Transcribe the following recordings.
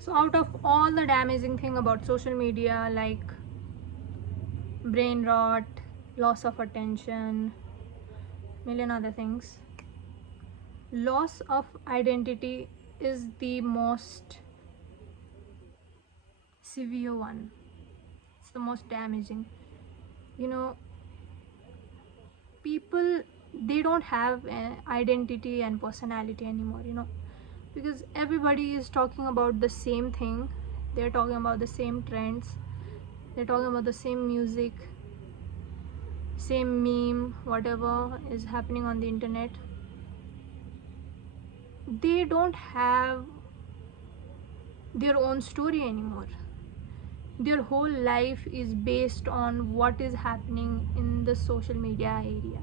So out of all the damaging thing about social media, like brain rot, loss of attention, million other things, loss of identity is the most severe one. It's the most damaging. You know, people, they don't have identity and personality anymore, because everybody is talking about the same thing. They're talking about the same trends, they're talking about the same music, same meme, whatever is happening on the internet. They don't have their own story anymore. Their whole life is based on what is happening in the social media area.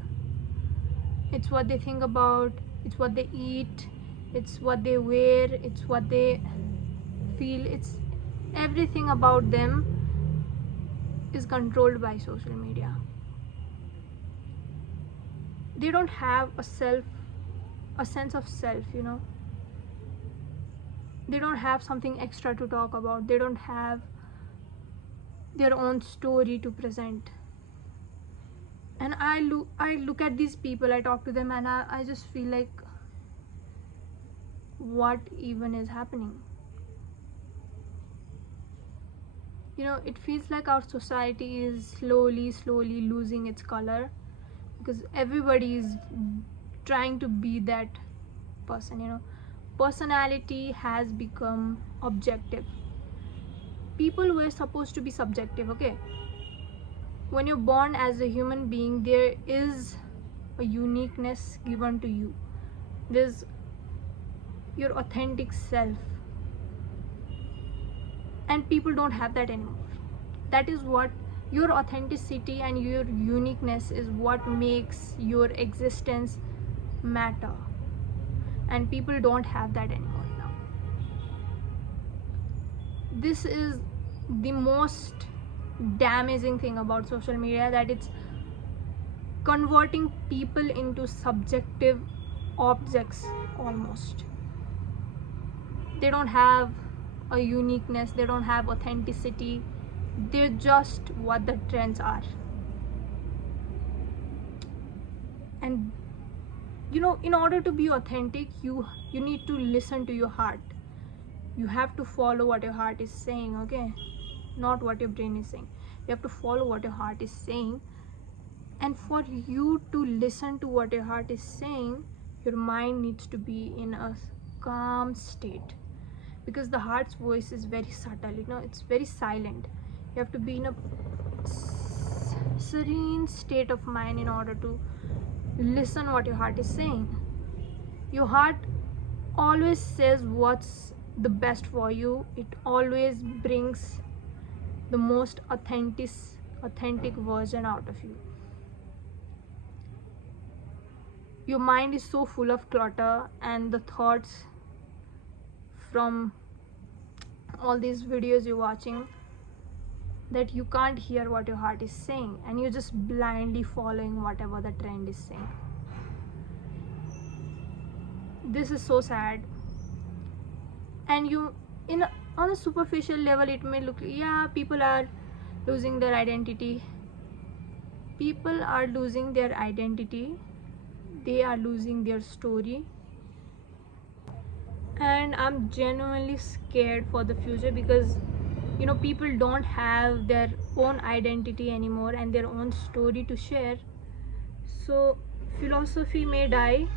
It's what they think about, it's what they eat, it's what they wear, it's what they feel. It's everything about them is controlled by social media. They don't have a sense of self. They don't have something extra to talk about. They don't have their own story to present. And I look at these people, I talk to them, and I just feel like, what even is happening? It feels like our society is slowly losing its color, because everybody is trying to be that person. Personality has become objective. People were supposed to be subjective, okay? When you're born as a human being, there is a uniqueness given to you. There's your authentic self, and people don't have that anymore. That is what your authenticity and your uniqueness is, what makes your existence matter, and people don't have that anymore now. This is the most damaging thing about social media, that it's converting people into subjective objects almost. They don't have a uniqueness, they don't have authenticity, they're just what the trends are. And in order to be authentic, you need to listen to your heart. You have to follow what your heart is saying, okay? Not what your brain is saying. You have to follow what your heart is saying. And for you to listen to what your heart is saying, your mind needs to be in a calm state, because the heart's voice is very subtle, it's very silent. You have to be in a serene state of mind in order to listen what your heart is saying. Your heart always says what's the best for you. It always brings the most authentic version out of you. Your mind is so full of clutter and the thoughts from all these videos you're watching, that you can't hear what your heart is saying, and you're just blindly following whatever the trend is saying. This is so sad. And on a superficial level, it may look, yeah, people are losing their identity. People are losing their identity, they are losing their story. And I'm genuinely scared for the future, because people don't have their own identity anymore and their own story to share. So philosophy may die.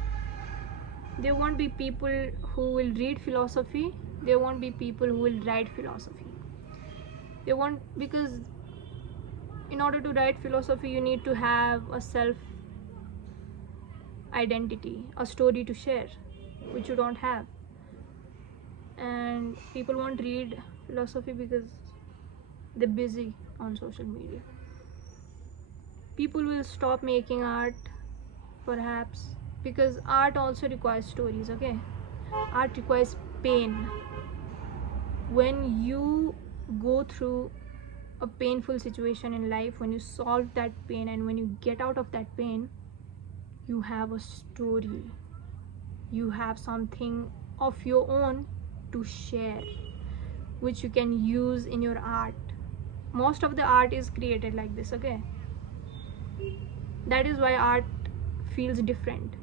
There won't be people who will read philosophy, there won't be people who will write philosophy. They won't, because in order to write philosophy, you need to have a self identity, a story to share, which you don't have. And people won't read philosophy because they're busy on social media. People will stop making art, perhaps, because art also requires stories, okay? Art requires pain. When you go through a painful situation in life, when you solve that pain and when you get out of that pain, you have a story, you have something of your own to share. which you can use in your art. Most of the art is created like this, okay? That is why art feels different.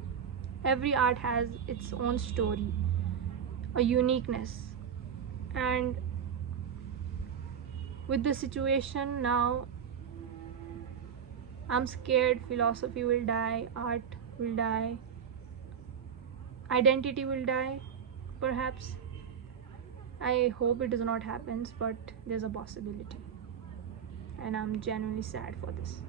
Every art has its own story, a uniqueness. And with the situation now, I'm scared philosophy will die, art will die, identity will die, perhaps. I hope it does not happen, but there's a possibility. And I'm genuinely sad for this.